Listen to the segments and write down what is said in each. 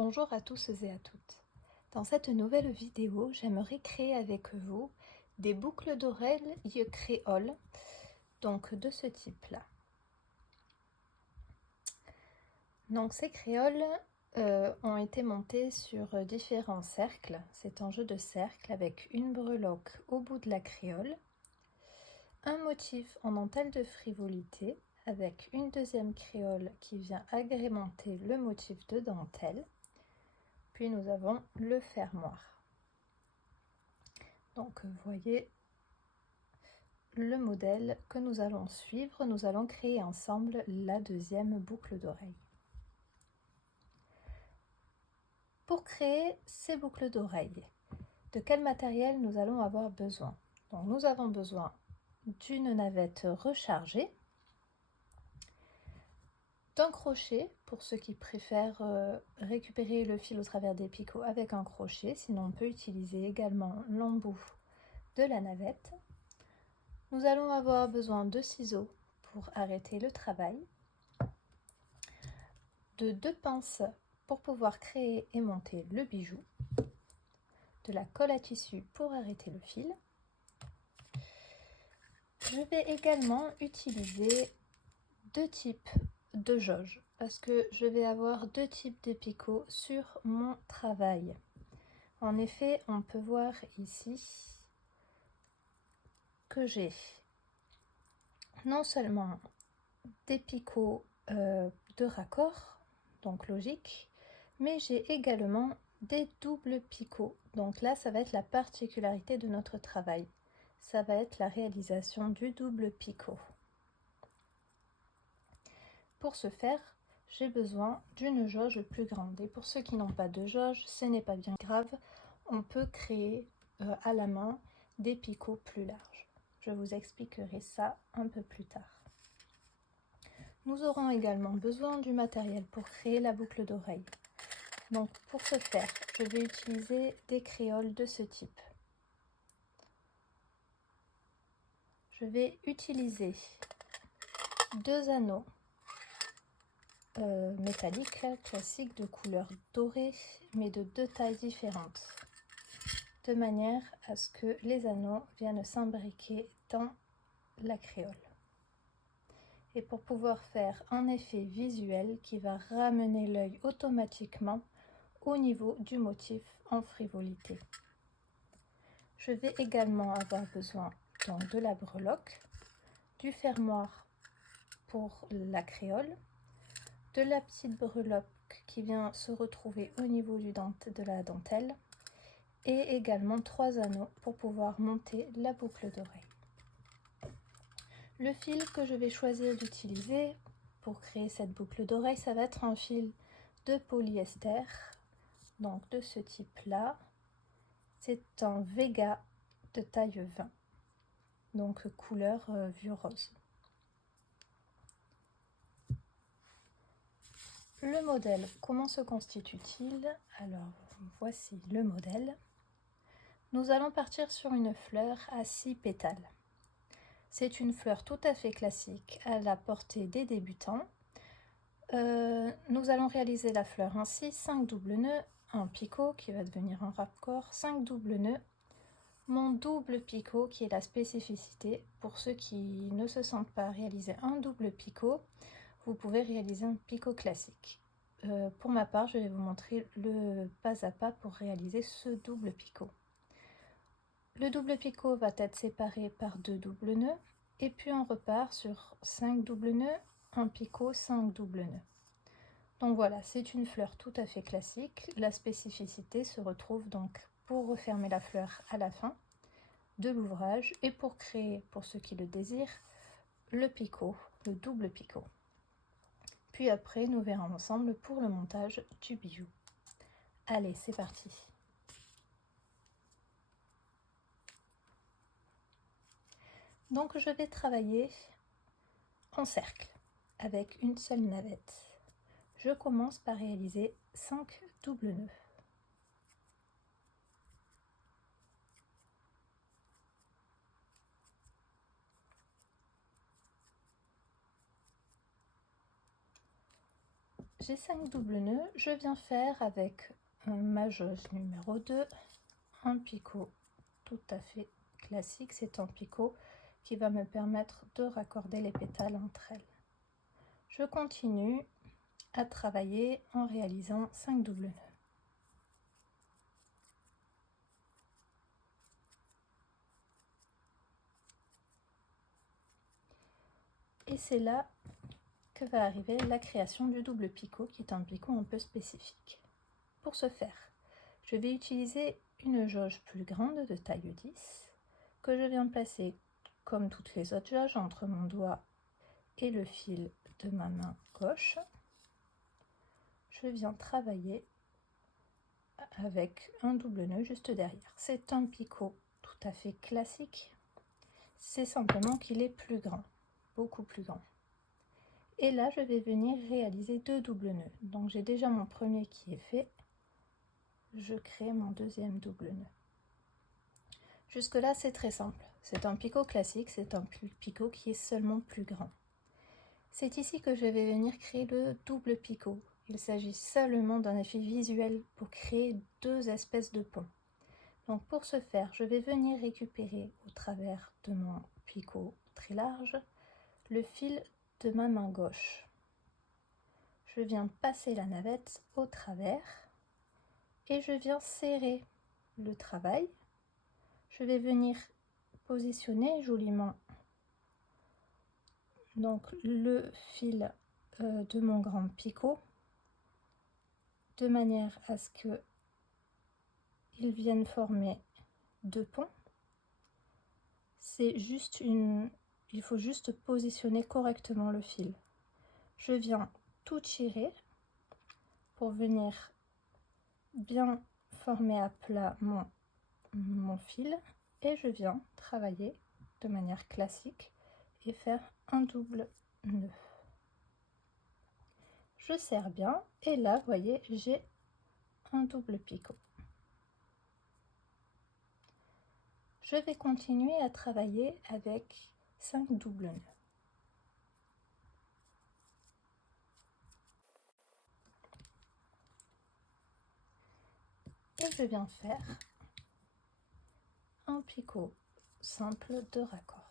Bonjour à tous et à toutes. Dans cette nouvelle vidéo, j'aimerais créer avec vous des boucles d'oreilles créoles, donc de ce type-là. Donc ces créoles ont été montées sur différents cercles. C'est un jeu de cercles avec une breloque au bout de la créole, un motif en dentelle de frivolité avec une deuxième créole qui vient agrémenter le motif de dentelle. Puis nous avons le fermoir. Donc vous voyez le modèle que nous allons suivre. Nous allons créer ensemble la deuxième boucle d'oreille. Pour créer ces boucles d'oreilles, de quel matériel nous allons avoir besoin? Donc nous avons besoin d'une navette rechargée, d'un crochet pour ceux qui préfèrent récupérer le fil au travers des picots avec un crochet, sinon on peut utiliser également l'embout de la navette. Nous allons avoir besoin de ciseaux pour arrêter le travail, de 2 pinces pour pouvoir créer et monter le bijou, de la colle à tissu pour arrêter le fil. Je vais également utiliser 2 types de jauge parce que je vais avoir 2 types de picots sur mon travail. En effet, on peut voir ici que j'ai non seulement des picots de raccord, donc logique, mais j'ai également des doubles picots. Donc là, ça va être la particularité de notre travail. Ça va être la réalisation du double picot. Pour ce faire, j'ai besoin d'une jauge plus grande. Et pour ceux qui n'ont pas de jauge, ce n'est pas bien grave. On peut créer à la main des picots plus larges. Je vous expliquerai ça un peu plus tard. Nous aurons également besoin du matériel pour créer la boucle d'oreille. Donc pour ce faire, je vais utiliser des créoles de ce type. Je vais utiliser 2 anneaux métalliques classiques de couleur dorée, mais de 2 tailles différentes, de manière à ce que les anneaux viennent s'imbriquer dans la créole. Et pour pouvoir faire un effet visuel qui va ramener l'œil automatiquement au niveau du motif en frivolité. Je vais également avoir besoin donc de la breloque, du fermoir pour la créole, de la petite breloque qui vient se retrouver au niveau de la dentelle et également 3 anneaux pour pouvoir monter la boucle d'oreille. Le fil que je vais choisir d'utiliser pour créer cette boucle d'oreille, ça va être un fil de polyester, donc de ce type-là. C'est un Vega de taille 20, donc couleur vieux rose. Le modèle, comment se constitue-t-il? Alors, voici le modèle. Nous allons partir sur une fleur à 6 pétales. C'est une fleur tout à fait classique à la portée des débutants. Nous allons réaliser la fleur ainsi: 5 doubles nœuds, un picot qui va devenir un raccord, 5 doubles nœuds, mon double picot qui est la spécificité. Pour ceux qui ne se sentent pas réaliser un double picot, vous pouvez réaliser un picot classique. Pour ma part, je vais vous montrer le pas à pas pour réaliser ce double picot. Le double picot va être séparé par 2 doubles nœuds et puis on repart sur 5 doubles nœuds, un picot, 5 doubles nœuds. Donc voilà, c'est une fleur tout à fait classique. La spécificité se retrouve donc pour refermer la fleur à la fin de l'ouvrage et pour créer, pour ceux qui le désirent, le picot, le double picot. Puis après, nous verrons ensemble pour le montage du bijou. Allez, c'est parti! Donc je vais travailler en cercle avec une seule navette. Je commence par réaliser 5 doubles nœuds. j'ai 5 doubles nœuds. Je viens faire avec ma jauge numéro 2 un picot tout à fait classique. C'est un picot qui va me permettre de raccorder les pétales entre elles. Je continue à travailler en réalisant 5 doubles nœuds. Et c'est là que va arriver la création du double picot, qui est un picot un peu spécifique. Pour ce faire, je vais utiliser une jauge plus grande de taille 10 que je viens placer comme toutes les autres jauges entre mon doigt et le fil de ma main gauche. Je viens travailler avec un double nœud juste derrière. C'est un picot tout à fait classique, c'est simplement qu'il est plus grand, beaucoup plus grand. Et là, je vais venir réaliser 2 doubles nœuds. Donc j'ai déjà mon premier qui est fait. Je crée mon deuxième double nœud. Jusque là, c'est très simple. C'est un picot classique, c'est un picot qui est seulement plus grand. C'est ici que je vais venir créer le double picot. Il s'agit seulement d'un effet visuel pour créer 2 espèces de ponts. Donc pour ce faire, je vais venir récupérer au travers de mon picot très large le fil de ma main gauche. Je viens passer la navette au travers et je viens serrer le travail. Je vais venir positionner joliment donc le fil de mon grand picot de manière à ce que il vienne former 2 ponts. C'est juste il faut juste positionner correctement le fil. Je viens tout tirer pour venir bien former à plat mon fil et je viens travailler de manière classique et faire un double nœud. Je serre bien et là, vous voyez, j'ai un double picot. Je vais continuer à travailler avec 5 doubles nœuds. Et je viens faire un picot simple de raccord.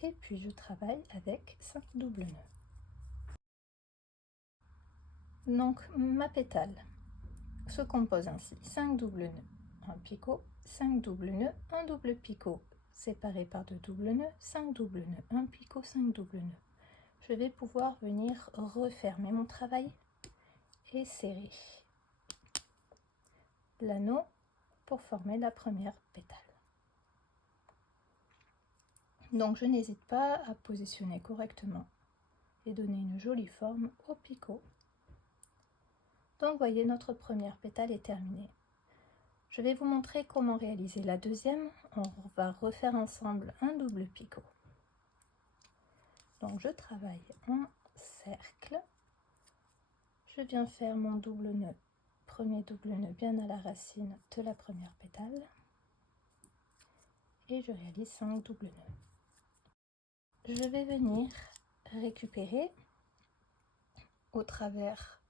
Et puis je travaille avec 5 doubles nœuds. Donc ma pétale se compose ainsi: 5 doubles nœuds, un picot, 5 doubles nœuds, un double picot séparé par 2 doubles nœuds, 5 doubles nœuds, un picot, 5 doubles nœuds. Je vais pouvoir venir refermer mon travail et serrer l'anneau pour former la première pétale. Donc je n'hésite pas à positionner correctement et donner une jolie forme au picot. Donc vous voyez, notre première pétale est terminée. Je vais vous montrer comment réaliser la deuxième. On va refaire ensemble un double picot. Donc je travaille en cercle. Je viens faire mon double nœud, premier double nœud bien à la racine de la première pétale. Et je réalise 5 doubles nœuds. Je vais venir récupérer au travers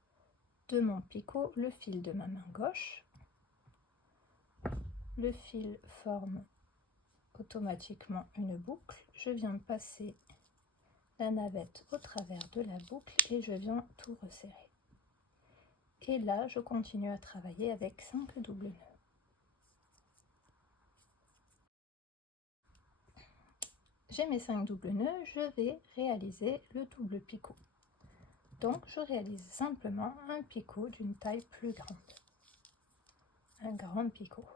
de mon picot le fil de ma main gauche. Le fil forme automatiquement une boucle. Je viens passer la navette au travers de la boucle et je viens tout resserrer. Et là, je continue à travailler avec 5 doubles nœuds. J'ai mes 5 doubles nœuds, je vais réaliser le double picot. Donc, je réalise simplement un picot d'une taille plus grande. Un grand picot.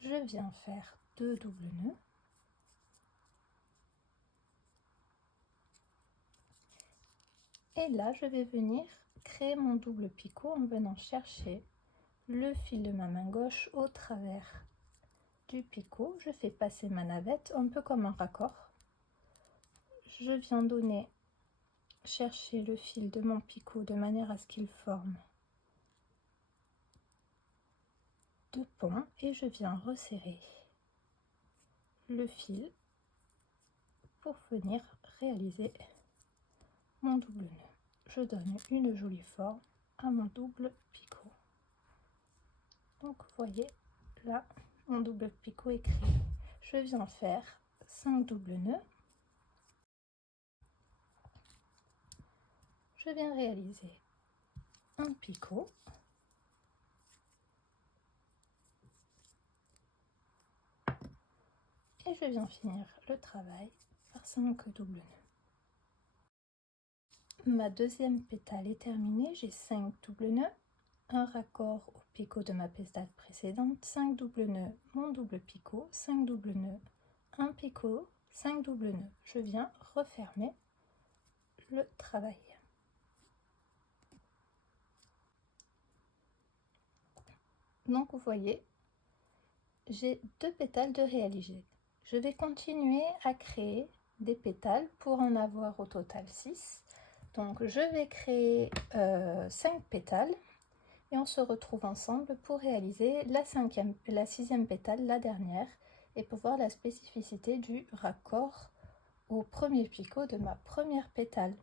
Je viens faire 2 doubles nœuds. Et là, je vais venir créer mon double picot en venant chercher le fil de ma main gauche au travers du picot. Je fais passer ma navette un peu comme un raccord. Je viens chercher le fil de mon picot de manière à ce qu'il forme de pont et je viens resserrer le fil pour venir réaliser mon double nœud. Je donne une jolie forme à mon double picot. Donc vous voyez là mon double picot est créé. Je viens faire 5 doubles nœuds. Je viens réaliser un picot et je viens finir le travail par 5 doubles nœuds. Ma deuxième pétale est terminée, j'ai 5 doubles nœuds, un raccord au picot de ma pétale précédente, 5 doubles nœuds, mon double picot, 5 doubles nœuds, un picot, 5 doubles nœuds. Je viens refermer le travail. Donc vous voyez, j'ai 2 pétales de réaliser. Je vais continuer à créer des pétales pour en avoir au total 6. Donc je vais créer 5 pétales et on se retrouve ensemble pour réaliser la sixième pétale, la dernière, et pour voir la spécificité du raccord au premier picot de ma première pétale.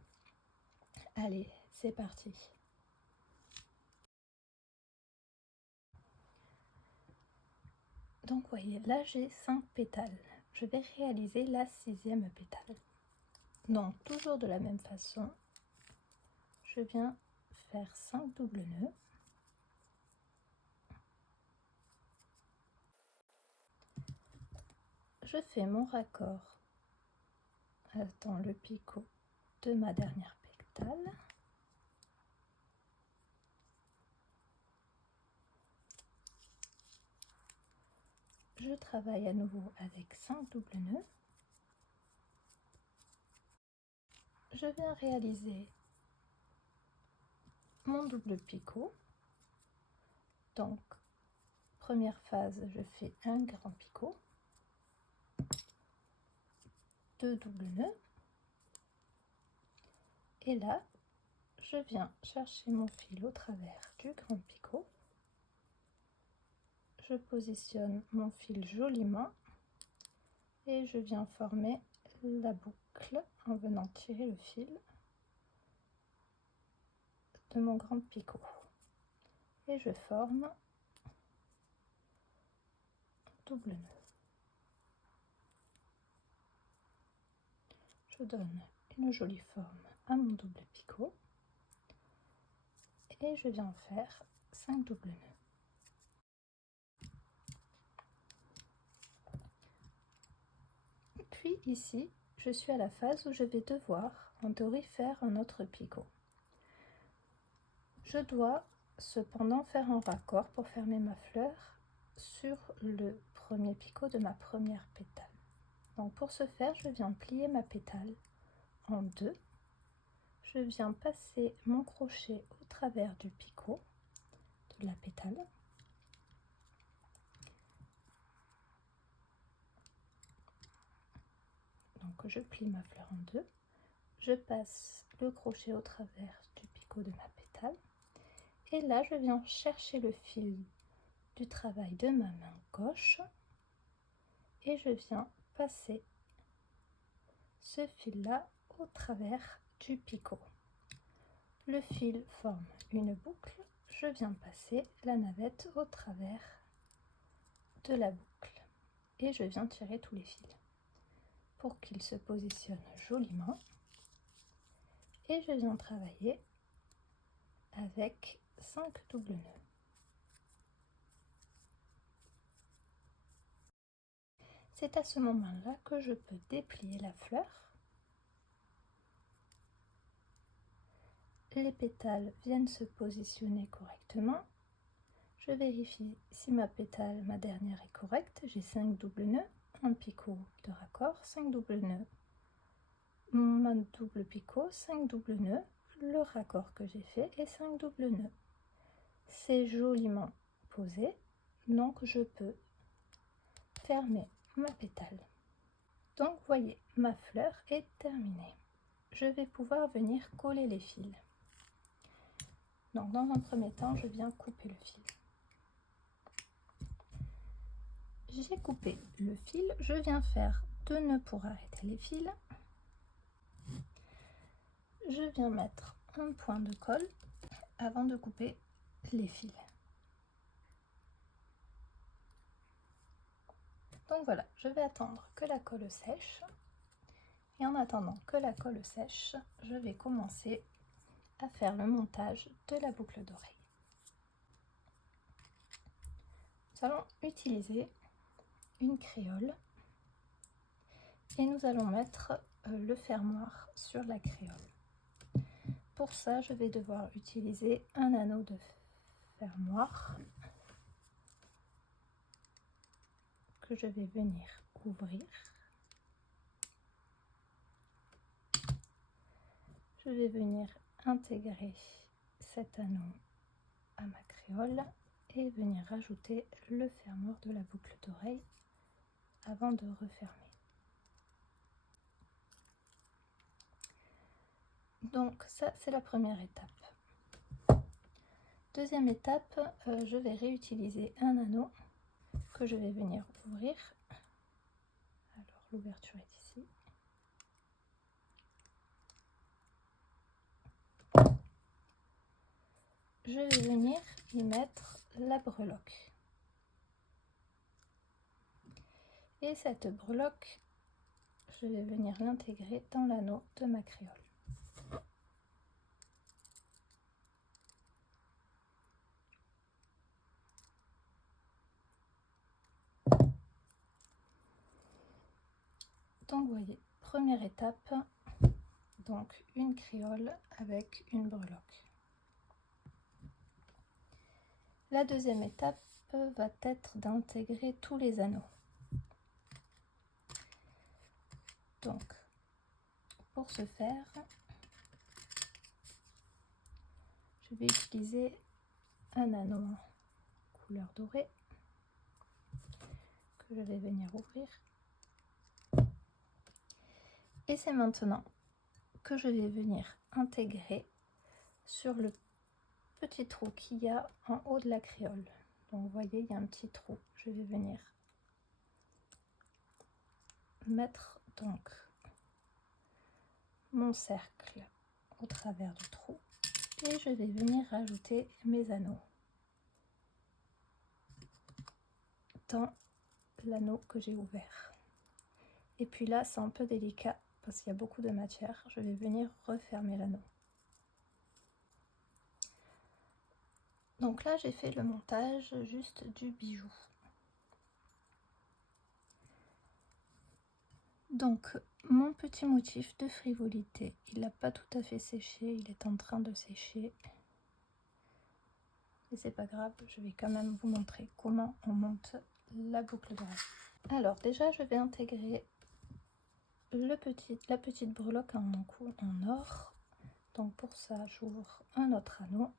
Allez, c'est parti. Donc voyez, là j'ai 5 pétales. Je vais réaliser la sixième pétale. Donc toujours de la même façon, je viens faire 5 doubles nœuds. Je fais mon raccord dans le picot de ma dernière pétale. Je travaille à nouveau avec 5 doubles nœuds. Je viens réaliser mon double picot. Donc, première phase, je fais un grand picot, 2 doubles nœuds. Et là, je viens chercher mon fil au travers du grand picot. Je positionne mon fil joliment et je viens former la boucle en venant tirer le fil de mon grand picot. Et je forme un double nœud. Je donne une jolie forme à mon double picot et je viens faire 5 doubles nœuds. Puis ici, je suis à la phase où je vais devoir, en théorie, faire un autre picot. Je dois cependant faire un raccord pour fermer ma fleur sur le premier picot de ma première pétale. Donc pour ce faire, je viens plier ma pétale en deux. Je viens passer mon crochet au travers du picot de la pétale. Donc je plie ma fleur en deux. Je passe le crochet au travers du picot de ma pétale. Et là, je viens chercher le fil du travail de ma main gauche et je viens passer ce fil-là au travers du picot. Le fil forme une boucle. Je viens passer la navette au travers de la boucle et je viens tirer tous les fils pour qu'ils se positionnent joliment. Et je viens travailler avec 5 doubles nœuds. C'est à ce moment-là que je peux déplier la fleur. Les pétales viennent se positionner correctement. Je vérifie si ma pétale, ma dernière, est correcte. J'ai 5 doubles nœuds, un picot de raccord, 5 doubles nœuds, mon double picot, 5 doubles nœuds, le raccord que j'ai fait et 5 doubles nœuds. C'est joliment posé, donc je peux fermer ma pétale. Donc voyez, ma fleur est terminée. Je vais pouvoir venir coller les fils. Donc dans un premier temps, je viens couper le fil. j'ai coupé le fil, je viens faire 2 nœuds pour arrêter les fils. Je viens mettre un point de colle avant de couper les fils. Donc voilà, je vais attendre que la colle sèche. Et en attendant que la colle sèche, je vais commencer à faire le montage de la boucle d'oreille. Nous allons utiliser une créole et nous allons mettre le fermoir sur la créole. Pour ça, je vais devoir utiliser un anneau de fermoir que je vais venir ouvrir. Je vais venir intégrer cet anneau à ma créole et venir rajouter le fermoir de la boucle d'oreille avant de refermer. Donc ça, c'est la première étape. Deuxième étape, je vais réutiliser un anneau que je vais venir ouvrir. Alors l'ouverture est ici. Je vais venir y mettre la breloque. Et cette breloque, je vais venir l'intégrer dans l'anneau de ma créole. Donc vous voyez, première étape, donc une créole avec une breloque. La deuxième étape va être d'intégrer tous les anneaux. Donc pour ce faire, je vais utiliser un anneau couleur dorée que je vais venir ouvrir. Et c'est maintenant que je vais venir intégrer sur le petit trou qu'il y a en haut de la créole. Donc vous voyez, il y a un petit trou. Je vais venir mettre donc mon cercle au travers du trou et je vais venir rajouter mes anneaux dans l'anneau que j'ai ouvert. Et puis là, c'est un peu délicat parce qu'il y a beaucoup de matière. Je vais venir refermer l'anneau. Donc là, j'ai fait le montage juste du bijou. Donc, mon petit motif de frivolité, il n'a pas tout à fait séché, il est en train de sécher. Et c'est pas grave, je vais quand même vous montrer comment on monte la boucle d'oreille. Alors déjà, je vais intégrer la petite breloque en or. Donc pour ça, j'ouvre un autre anneau.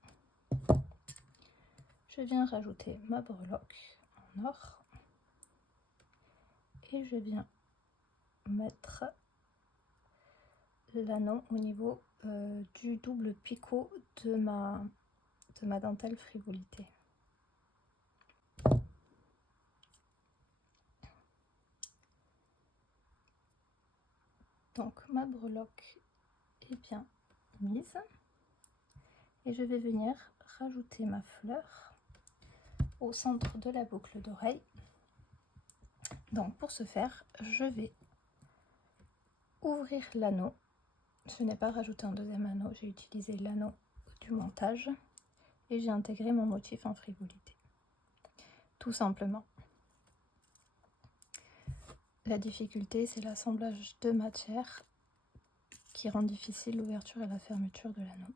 Je viens rajouter ma breloque en or. Et je viens mettre l'anneau au niveau du double picot de ma dentelle frivolité. Donc ma breloque est bien mise et je vais venir rajouter ma fleur au centre de la boucle d'oreille. Donc pour ce faire, je vais ouvrir l'anneau. Je n'ai pas rajouté un deuxième anneau, j'ai utilisé l'anneau du montage et j'ai intégré mon motif en frivolité. Tout simplement. La difficulté, c'est l'assemblage de matière qui rend difficile l'ouverture et la fermeture de l'anneau.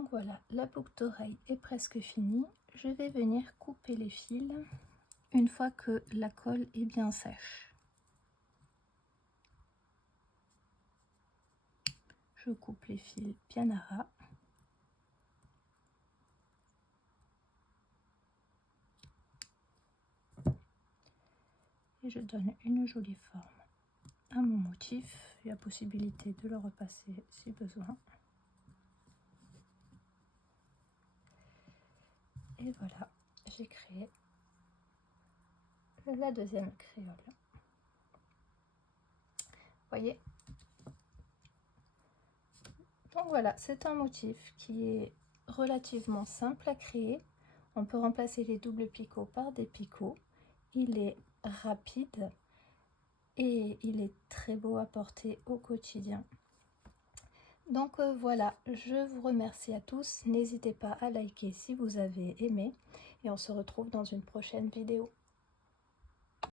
Donc voilà, la boucle d'oreille est presque finie. Je vais venir couper les fils une fois que la colle est bien sèche. Je coupe les fils bien à ras. Et je donne une jolie forme à mon motif. Il y a possibilité de le repasser si besoin. Et voilà, j'ai créé la deuxième créole. Voyez. Donc voilà, c'est un motif qui est relativement simple à créer. On peut remplacer les doubles picots par des picots. Il est rapide et il est très beau à porter au quotidien. Donc voilà, je vous remercie à tous. N'hésitez pas à liker si vous avez aimé et on se retrouve dans une prochaine vidéo.